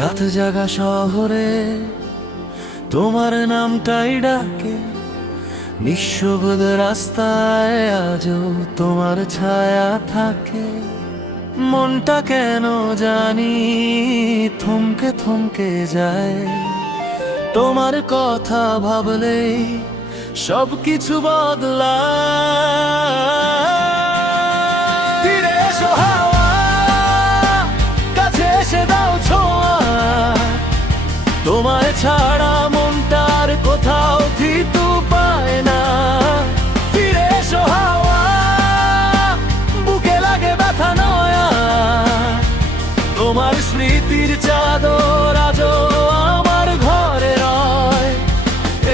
রাত জাগা শহরে তোমার নামটাই ডাকে, নিঃশব্দ রাস্তায় আজও তোমার ছায়া থাকে। মনটা কেন জানি থমকে থমকে যায়, তোমার কথা ভাবলেই সবকিছু বদলায়। ফিরে এসো হাওয়া, কাছে এসে দাও ছোঁয়া, তোমার ছাড়া মনটার কোথাও থিতু পায় না। ফিরে এসো হাওয়া, বুকে লাগে ব্যথা নয়া, তোমার স্মৃতির চাদর আজও আমার ঘরে রয়।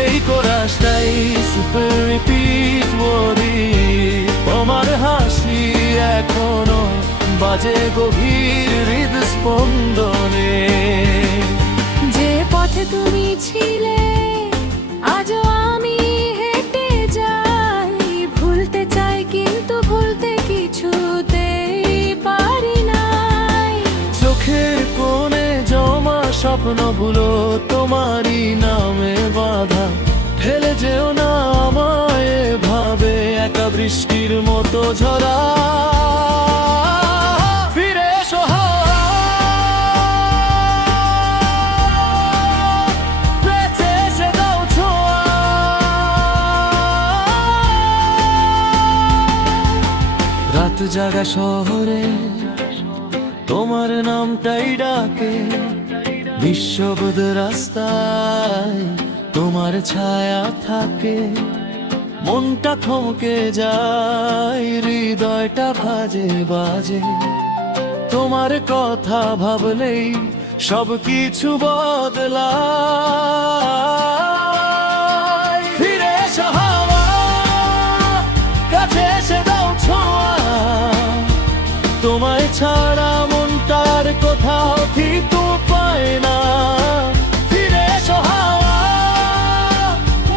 এই কোরাসটাই সুপার রিপিট বলি, তোমার হাসি এখনো বাজে গভীর হৃদস্পন্দনে। যে পথে তুমি ছিলে আজও আমি হেঁটে যাই, ভুলতে চাই কিন্তু ভুলতে কিছুতেই পারি নাই। চোখের কোণে জমা স্বপ্নগুলো তোমারই নামে বাঁধা, ফেলে যেও না আমায় ভাবে একা বৃষ্টির মতো ঝরা। ফিরে এসো হাওয়া, বেঁচে এসে দাও ছোঁয়া, রাত জাগা শহরে তোমার নামটাই ডাকে, নিঃশব্দ রাস্তায় তোমার ছায়া থাকে। মনটা থমকে যায়, হৃদয়টা বাজে বাজে, তোমার কথা ভাবলেই সবকিছু বদলায়। ফিরে এসো হাওয়া, কাছে এসে দাও ছোঁয়া, তোমায় ছাড়া মনটার কোথাও থিতু পায় না। ফিরে এসো হাওয়া,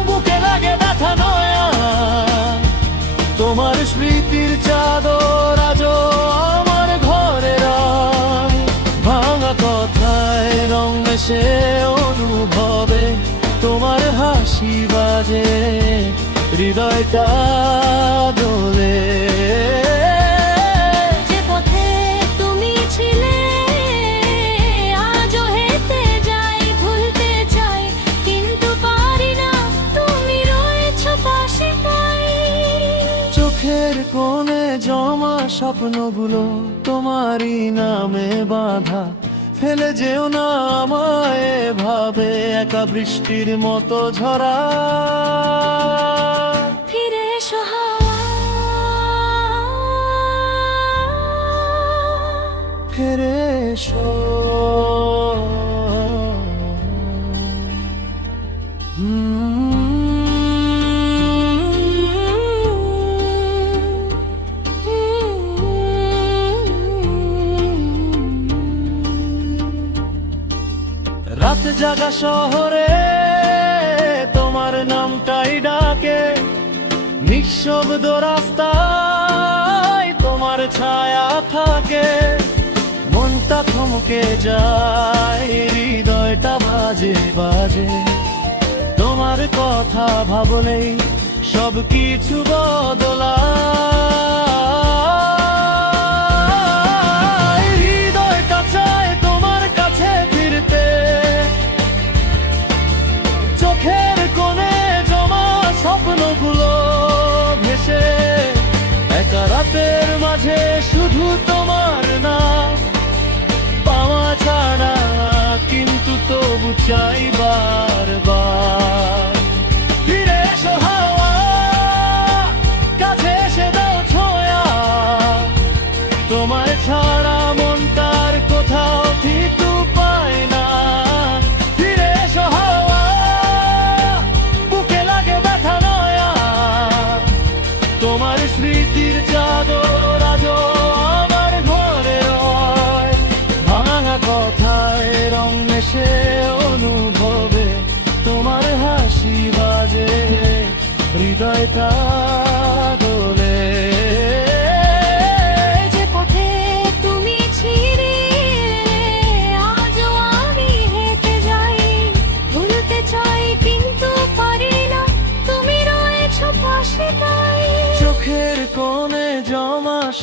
বুকে লাগে ব্যথা নয়া, তোমার স্মৃতির চাদর আজও আমার ঘরে রয়। ভাঙা কথায় রং মেশে অনুভবে তোমার হাসি বাজে, হৃদয়টা দোলে। যে পথে তুমি ছিলে আজও হেঁটে যাই, ভুলতে চাই কিন্তু পারি না, তুমি রয়েছো পাশে তাই। চোখের কোণে জমা স্বপ্নগুলো তোমারই নামে বাঁধা, ফেলে যেও না আমায় ভাবে একা বৃষ্টির মতো ঝরা। ফিরে এসো হাওয়া, ফিরে এসো। রাত জাগা শহরে তোমার নামটাই ডাকে, নিঃশব্দ রাস্তায় তোমার ছায়া থাকে। মনটা থমকে যায়, হৃদয়টা বাজে বাজে, তোমার কথা ভাবলেই সবকিছু বদলায়। হৃদয়টা চায় তোমার কাছে ফিরতে, চোখের কোণে জমা স্বপ্নগুলো ভেসে, একা রাতের মাঝে শুধু তোমার নাম পাওয়া ছাড়া, কিন্তু তবু চাই বারবার। ফিরে এসো হাওয়া, কাছে এসে দাও ছোঁয়া, তোমায় ছাড়া মনটার কোথাও থিতু পায় না। ফিরে এসো হাওয়া, বুকে লাগে ব্যথা নয়া, তোমার স্মৃতির চাদর আজও আমার ঘরে রয়। ভাঙা কথায় রং মেশে অনুভবে তোমার হাসি বাজে, হৃদয়টা দোলে। যে পথে তুমি ছিলে আজও আমি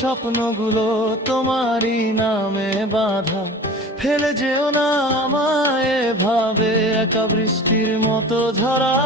স্বপ্নগুলো তোমারই নামে বাঁধা, ফেলে যেও না আমায় এভাবে একা বৃষ্টির মতো ঝরা।